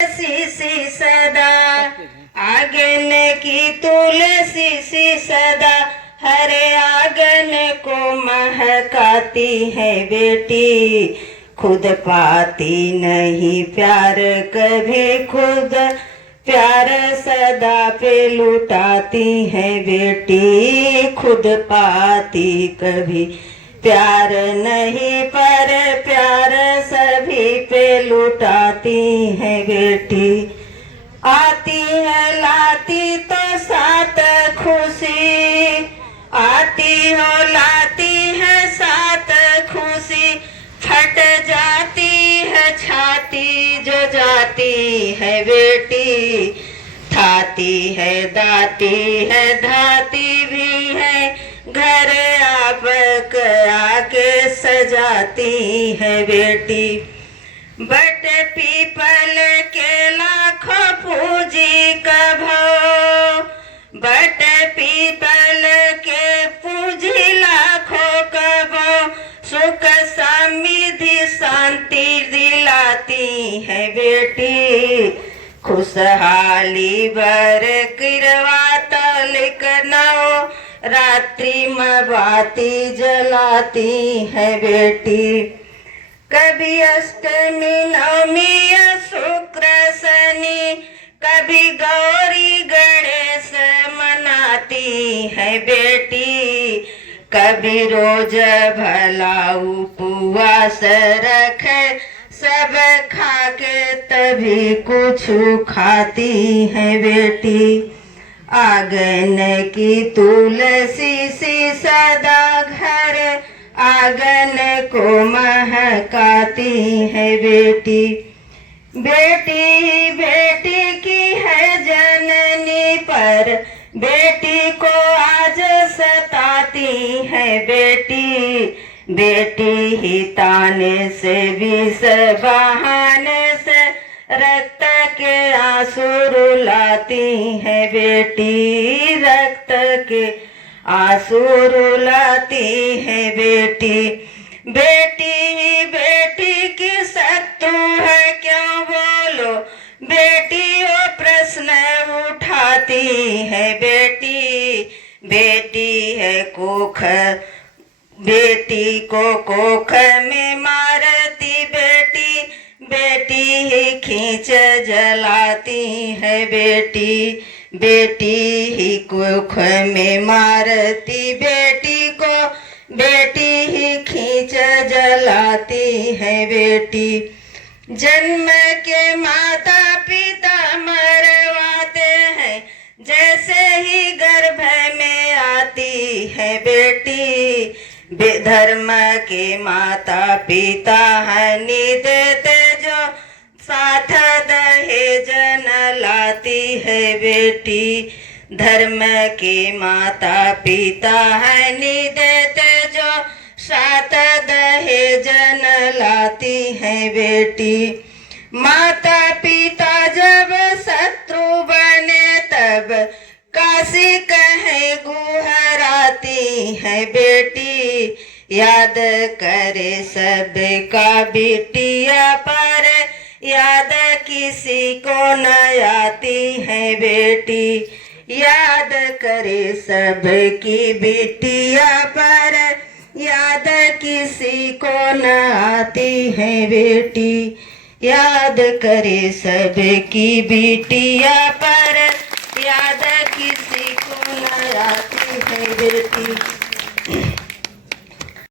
सी सदा आंगन की तुलसी सी सदा हरे आंगन को महकाती है बेटी। खुद पाती नहीं प्यार कभी खुद प्यार सदा पे लुटाती है बेटी। खुद पाती कभी प्यार नहीं पर प्यार सभी पे लुटाती है बेटी। आती है लाती तो साथ खुशी, आती हो लाती है साथ खुशी। फट जाती है छाती जो जाती है बेटी। थाती है दाती है धाती भी है घर आप आके सजाती है बेटी। बट पीपल के लाखों पूजी कभो, बट पीपल के पूजी लाखों कभो। सुख समृद्धि शांति दिलाती है बेटी। खुशहाली बर किरवा तलिक नौ रात्रि में बाती जलाती है बेटी। कभी अष्टमी नवमी शुक्र शनि कभी गौरी गणेश मनाती है बेटी। कभी रोज भला उपवास रखे सब खाके तभी कुछ खाती है बेटी। आंगन की तुलसी सी सदा घर आंगन को महकाती है बेटी। बेटी बेटी की है जननी पर बेटी को आज सताती है बेटी। बेटी ही ताने से विष बहाने से रक्त के आंसू रुलाती है बेटी। रक्त के आंसू रुलाती है बेटी। बेटी ही बेटी की शत्रु है क्यों बोलो, बेटी वो प्रश्न उठाती है बेटी। बेटी है कोख, बेटी को कोख में मारती बेटी। बेटी ही खींच जलाती है बेटी। बेटी ही कोख में मारती बेटी को, बेटी ही खींच जलाती है बेटी। जन्म के माता पिता मरवाते हैं जैसे ही गर्भ में आती है बेटी। धर्म के माता पिता हनि देते जो साथ दहेज न लाती है बेटी। धर्म के माता पिता हनि देते जो साथ दहेज न लाती है बेटी। माता पिता जब शत्रु बने तब काशी कहे गुहराती है बेटी। याद करे सबका बिटिया पर याद किसी को न आती है बेटी। याद करे सबकी बिटिया पर याद किसी को न आती है बेटी। याद करे सबकी बिटिया पर याद किसी को न आती है बेटी।